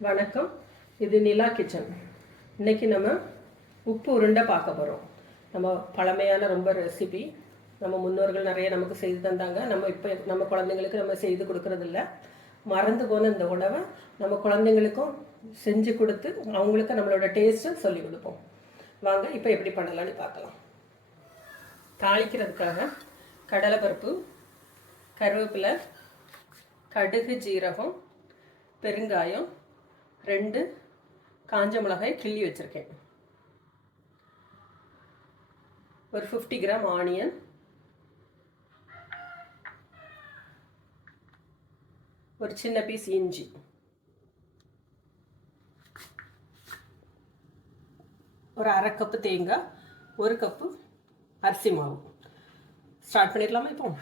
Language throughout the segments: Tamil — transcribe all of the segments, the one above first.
வணக்கம். இது நிலா கிச்சன். இன்றைக்கி நம்ம உப்பு உருண்டை பார்க்க போகிறோம். நம்ம பழமையான ரொம்ப ரெசிபி, நம்ம முன்னோர்கள் நிறைய நமக்கு செய்து தந்தாங்க. நம்ம இப்போ நம்ம குழந்தைங்களுக்கு நம்ம செய்து கொடுக்கறதில்ல. மறந்து போன இந்த உணவை நம்ம குழந்தைங்களுக்கும் செஞ்சு கொடுத்து அவங்களுக்கு நம்மளோட டேஸ்ட்டை சொல்லிக் கொடுப்போம். வாங்க இப்போ எப்படி பண்ணலான்னு பார்க்கலாம். தாளிக்கிறதுக்காக கடலைப்பருப்பு, கருவேப்பிலை, கடுகு, ஜீரகம், பெருங்காயம், 2 காஞ்ச மிளகாய் கிள்ளி வச்சுருக்கேன், ஒரு 50 கிராம் ஆனியன், ஒரு சின்ன பீஸ் இஞ்சி, ஒரு அரை கப்பு தேங்காய், 1 கப்பு அரிசி மாவு. ஸ்டார்ட் பண்ணிடலாமா? இப்போ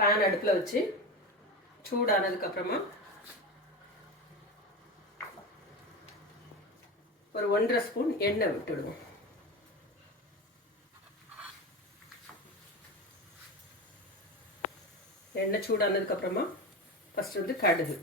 பேன் அடுப்பில் வச்சு சூடானதுக்கப்புறமா ஒரு 1.5 ஸ்பூன் எண்ணெய் விட்டுடுவோம். எண்ணெய் சூடானதுக்கப்புறமா ஃபஸ்ட் வந்து கடுகு,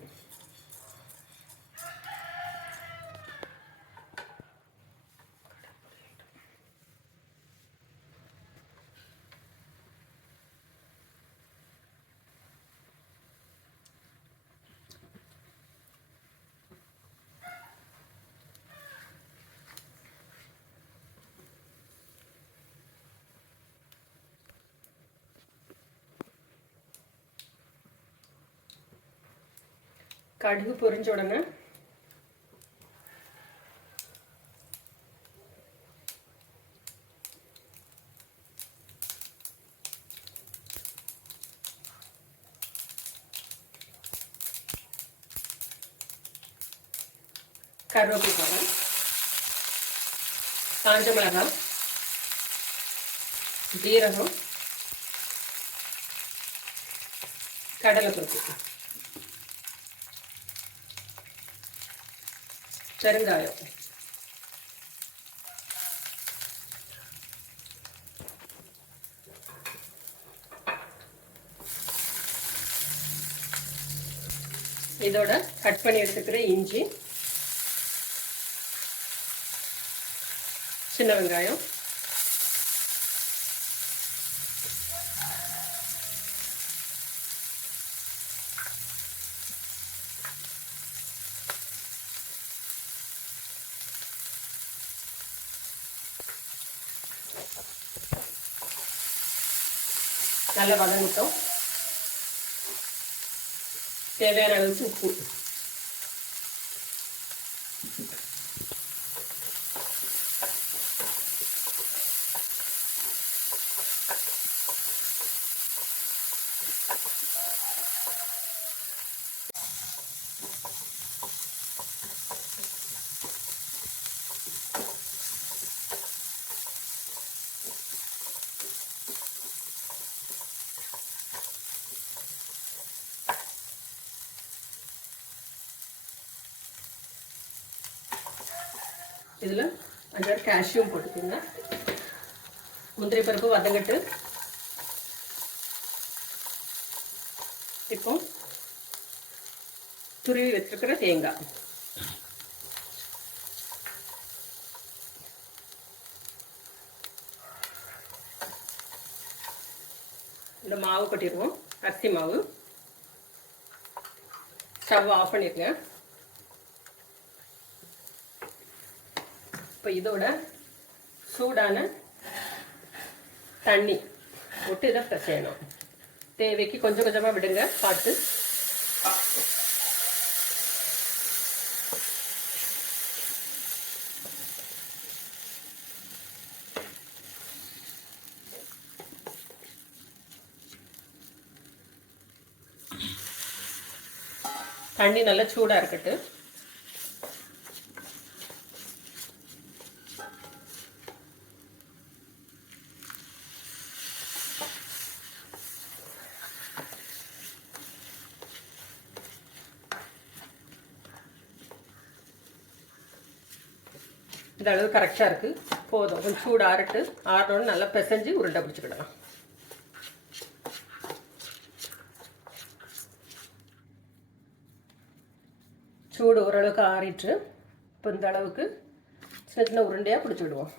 கடுகு பொரிஞ்ச உடனே கருவேப்பிலை, காஞ்ச மிளகாய், ஜீரகம், கடலைப்பருப்பு, பெருங்காயம், இதோட கட் பண்ணி எடுத்துக்கிற இஞ்சி, சின்ன வெங்காயம், நல்லா வதங்கட்டும். தேவையான அளவுக்கு உப்பு, இதில் 5 கேஷ்யூம் போட்டுக்கோங்க. முந்திரி பருப்பு வதங்கட்டு. இப்போ துருவி வச்சிருக்கிற தேங்காய், இந்த மாவு கொட்டிடுவோம். அரிசி மாவு. ஸ்டவ் ஆஃப் பண்ணிருங்க. இப்போ இதோட சூடான தண்ணி போட்டு இதை பிசையணும். தேவைக்கு கொஞ்சம் கொஞ்சமாக விடுங்க, பார்த்து. தண்ணி நல்லா சூடாக இருக்கட்டும். இந்த அளவு கரெக்டாக இருக்குது, போதும். கொஞ்சம் சூடு ஆறணுன்னு நல்லா பிசைஞ்சு உருண்டை பிடிச்சிக்கிடலாம். சூடு ஓரளவுக்கு ஆறிட்டு இப்போ இந்த அளவுக்கு சின்ன சின்ன உருண்டையாக பிடிச்சி விடுவோம்.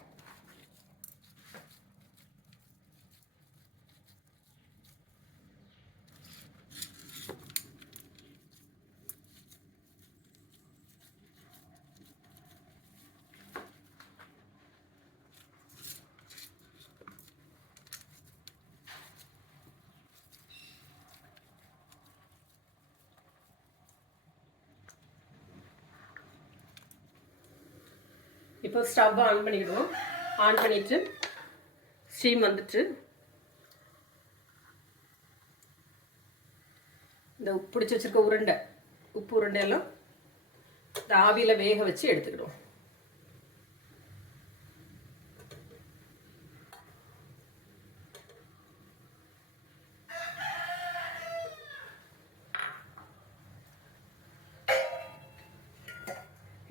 இப்போ ஸ்டவ் ஆன் பண்ணிவிடுவோம். ஆன் பண்ணிவிட்டு ஸ்டீம் வந்துட்டு இந்த பிடிச்சி வச்சுருக்க உருண்டை உப்பு உருண்டையெல்லாம் இந்த ஆவியில் வேக வச்சு எடுத்துக்கிடுவோம்.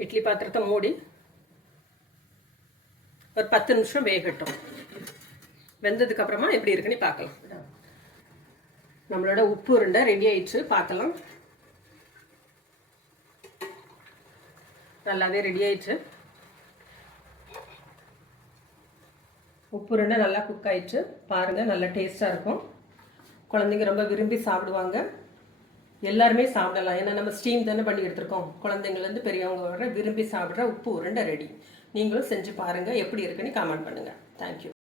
இட்லி பாத்திரத்தை மூடி ஒரு 10 நிமிஷம் வேகட்டும். வெந்ததுக்கு அப்புறமா எப்படி இருக்குன்னு பார்க்கலாம். நம்மளோட உப்பு உருண்டை ரெடி ஆயிடுச்சு, பார்க்கலாம். நல்லாவே ரெடி ஆயிடுச்சு. உப்பு உருண்டை நல்லா குக் ஆயிடுச்சு பாருங்க. நல்லா டேஸ்டாக இருக்கும். குழந்தைங்க ரொம்ப விரும்பி சாப்பிடுவாங்க. எல்லாருமே சாப்பிடலாம். ஏன்னா நம்ம ஸ்டீம் தானே பண்ணி எடுத்துருக்கோம். குழந்தைங்கள்லேருந்து பெரியவங்க வர விரும்பி சாப்பிட்ற உப்பு உருண்டை ரெடி. நீங்களும் செஞ்சு பாருங்கள். எப்படி இருக்குன்னு கமெண்ட் பண்ணுங்கள். தேங்க்யூ.